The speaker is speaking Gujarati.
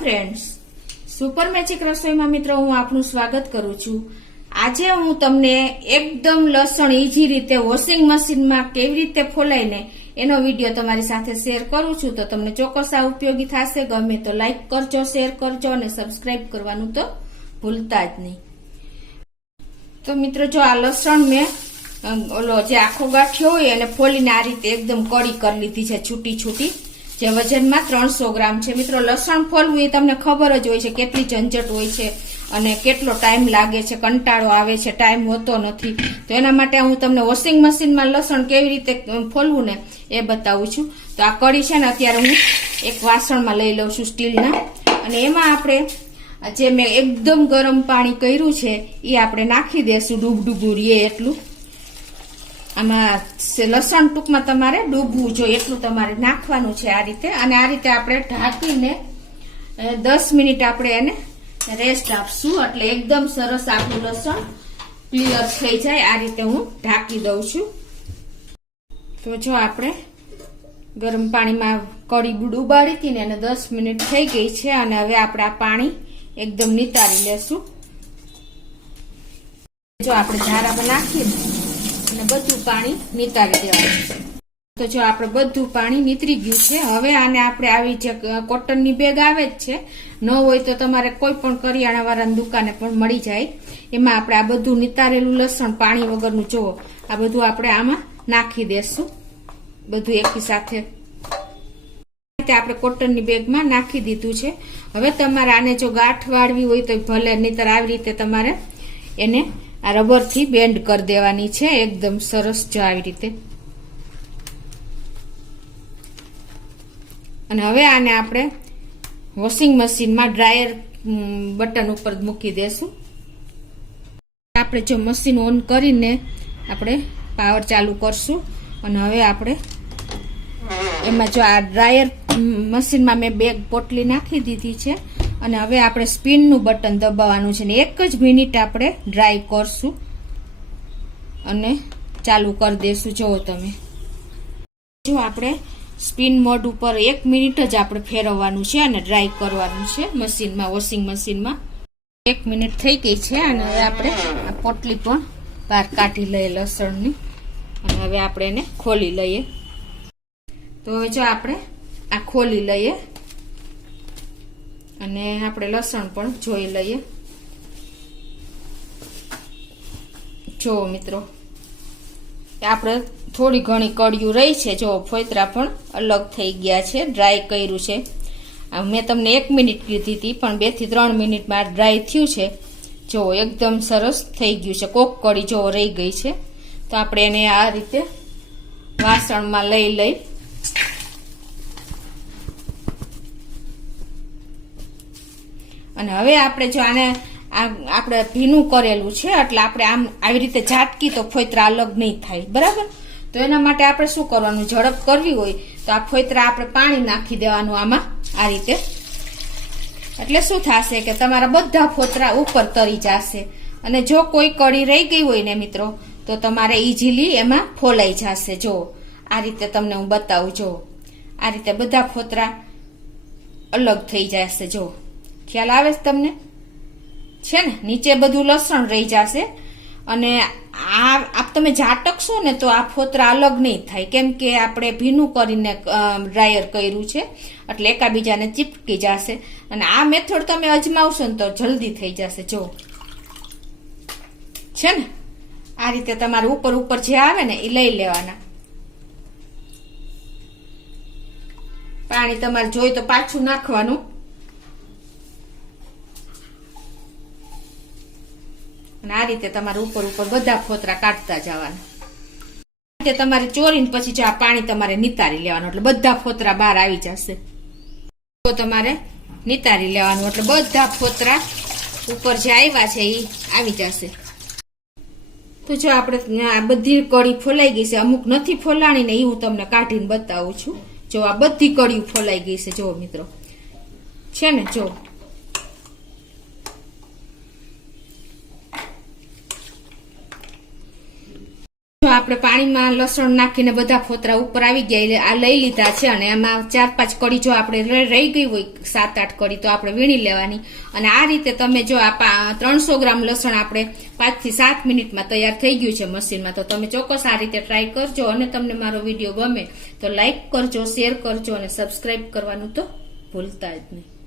ફ્રેન્ડ્સ, સુપર મેજિક રસોઈમાં મિત્રો હું આપનું સ્વાગત કરું છું। આજે હું તમને એકદમ લસણ ઈઝી રીતે વોશિંગ મશીનમાં કેવી રીતે ફોલાઈને એનો વિડીયો તમારી સાથે શેર કરું છું। તો તમને ચોક્કસ આ ઉપયોગી થશે। ગમે તો લાઈક કરજો, શેર કરજો અને સબસ્ક્રાઇબ કરવાનું તો ભૂલતા જ નહીં। તો મિત્રો જો આ લસણ મેં ઓલો જે આખો ગાંઠિયો હોય એને ફોલીને આ રીતે એકદમ કડી કરી લીધી છે, છૂટી છૂટી, જે વજનમાં 300 ગ્રામ છે। મિત્રો લસણ ફોલવું એ તમને ખબર જ હોય છે કેટલી ઝંઝટ હોય છે અને કેટલો ટાઈમ લાગે છે, કંટાળો આવે છે, ટાઈમ હોતો નથી। તો એના માટે હું તમને વોશિંગ મશીનમાં લસણ કેવી રીતે ફોલવું ને એ બતાવું છું। તો આ કડી છે ને અત્યારે હું એક વાસણમાં લઈ લઉં છું સ્ટીલના, અને એમાં આપણે જે મેં એકદમ ગરમ પાણી કર્યું છે એ આપણે નાખી દેશું, ડૂબડૂબું રીએ એટલું। આમાં લસણ ટૂંકમાં તમારે ડૂબવું જોઈએ એટલું તમારે નાખવાનું છે આ રીતે, અને આ રીતે આપણે ઢાંકીને 10 મિનિટ આપણે એને રેસ્ટ આપશું, એટલે એકદમ સરસ આપણું લસણ ક્લિયર થઈ જાય। આ રીતે હું ઢાંકી દઉં છું। તો જો આપણે ગરમ પાણીમાં કડી ડુબાડી હતી ને એને 10 મિનિટ થઈ ગઈ છે, અને હવે આપણે આ પાણી એકદમ નિતારી લેશું। જો આપણે ઝારામાં નાખીએ અને બધું પાણી નિતારી દેવાનું છે। તો જો આપણે બધું પાણી નીતરી ગયું છે। હવે આને આપણે આવી જે કોટનની બેગ આવે જ છે, ન હોય તો તમારે કોઈ પણ કરિયાણા વાળાની દુકાને પણ મળી જાય, એમાં આપણે આ બધું નિતારેલું લસણ પાણી વગરનું જુઓ આ બધું આપણે આમાં નાખી દેશું, બધું એકી સાથે આપણે કોટનની બેગમાં નાખી દીધું છે। હવે તમારે આને જો ગાંઠ વાળવી હોય તો ભલે, નહીતર આવી રીતે તમારે એને આ રબરથી બેન્ડ કરી દેવાની છે એકદમ સરસ, જો આવી રીતે। અને હવે આને આપણે વોશિંગ મશીનમાં ડ્રાયર બટન ઉપર મૂકી દેશું। આપણે જો મશીન ઓન કરીને આપણે પાવર ચાલુ કરશું, અને હવે આપણે એમાં જો આ ડ્રાયર મશીનમાં મેં બેગ પોટલી નાખી દીધી છે, અને હવે આપણે સ્પિનનું બટન દબાવવાનું છે ને 1 જ મિનિટ આપણે ડ્રાય કરશું અને ચાલુ કરી દેશું। જુઓ તમે, જો આપણે સ્પિન મોડ ઉપર 1 મિનિટ જ આપણે ફેરવવાનું છે અને ડ્રાય કરવાનું છે મશીનમાં, વોશિંગ મશીનમાં। 1 મિનિટ થઈ ગઈ છે, અને હવે આપણે આ પોટલી પણ બહાર કાઢી લઈએ લસણની, અને હવે આપણે એને ખોલી લઈએ। તો હવે જો આપણે આ ખોલી લઈએ અને આપણે લસણ પણ જોઈ લઈએ। જો મિત્રો આપણે થોડી ઘણી કડિયું રહી છે, જો ફોતરા પણ અલગ થઈ ગયા છે, ડ્રાય કર્યું છે। મેં તમને 1 મિનિટ કીધી હતી પણ 2 થી 3 મિનિટમાં ડ્રાય થયું છે। જો એકદમ સરસ થઈ ગયું છે, કોક કડી જો રહી ગઈ છે, તો આપણે એને આ રીતે વાસણમાં લઈ અને હવે આપણે જો આને આપણે ભીનું કરેલું છે, એટલે આપણે આમ આવી રીતે ઝાટકી તો ફોતરા અલગ નહીં થાય, બરાબર? તો એના માટે આપણે શું કરવાનું, ઝડપ કરવી હોય તો આ ફોતરા આપણે પાણી નાખી દેવાનું આમાં આ રીતે, એટલે શું થશે કે તમારા બધા ફોતરા ઉપર તરી જશે, અને જો કોઈ કડી રહી ગઈ હોય ને મિત્રો તો તમારે ઈઝીલી એમાં ફોલાઈ જશે। જો આ રીતે તમને હું બતાવું, જો આ રીતે બધા ફોતરા અલગ થઈ જશે। જો ખ્યાલ આવે છે તમને, છે ને? નીચે બધું લસણ રહી જશે, અને આ તમે ઝાટકશો ને તો આ ફોતરા અલગ નહીં થાય, કેમ કે આપણે ભીનું કરીને ડ્રાયર કર્યું છે, એટલે એકાબીજાને ચીપકી જશે। અને આ મેથડ તમે અજમાવશો ને તો જલ્દી થઈ જશે। જો છે ને, આ રીતે તમારે ઉપર જે આવે ને એ લઈ લેવાના। પાણી તમારે જોઈ તો પાછું નાખવાનું, અને આ રીતે તમારે ઉપર બધા ફોતરા કાઢતા જવાના। તમારે ચોરીને પછી જો આ પાણી તમારે નિતારી લેવાનું, એટલે બધા ફોતરા બહાર આવી જશે। તો તમારે નિતારી લેવાનું, એટલે બધા ફોતરા ઉપર જે આવ્યા છે એ આવી જશે। તો જો આપણે આ બધી કડી ફોલાઈ ગઈ છે, અમુક નથી ફોલાણી ને એ હું તમને કાઢીને બતાવું છું। જો આ બધી કડી ફોલાઈ ગઈ છે, જો મિત્રો, છે ને? જો આપણે પાણીમાં લસણ નાખીને બધા ફોતરા ઉપર આવી ગયા આ લઈ લીધા છે અને એમાં 4-5 કડી જો આપણે રહી ગઈ હોય 7-8 કડી તો આપણે વીણી લેવાની અને આ રીતે તમે જો આ 300 ગ્રામ લસણ આપણે 5 થી 7 મિનિટમાં તૈયાર થઈ ગયું છે મશીનમાં. તો તમે ચોક્કસ આ રીતે ટ્રાય કરજો અને તમને મારો વિડીયો ગમે તો લાઈક કરજો, શેર કરજો અને સબસ્ક્રાઇબ કરવાનું તો ભૂલતા જ નહીં.